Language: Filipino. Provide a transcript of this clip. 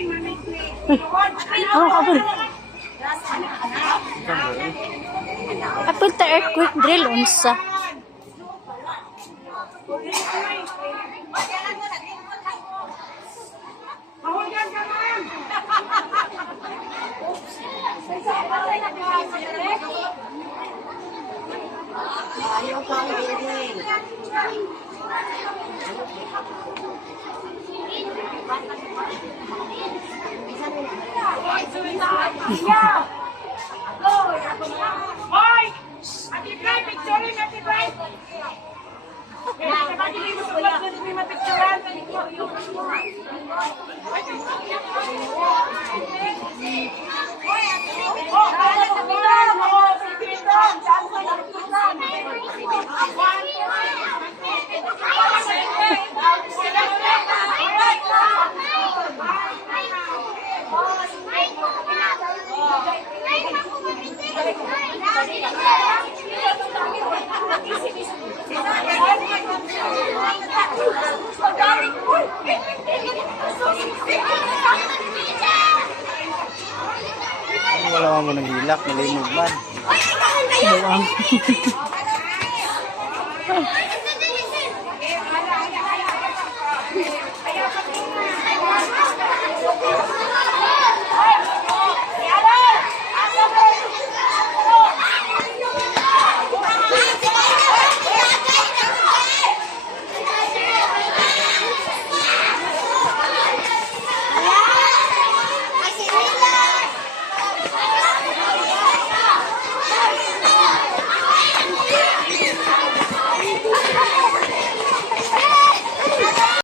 Oh, kapul. Kapul ta earthquake drill unsa. Ayaw pang building. Hoy! Ati Bray, picturein Ati Bray! Kaya bakit hindi mo sulat na hindi mapicturean? Wala mo nang hilak, nalimog man. Buang.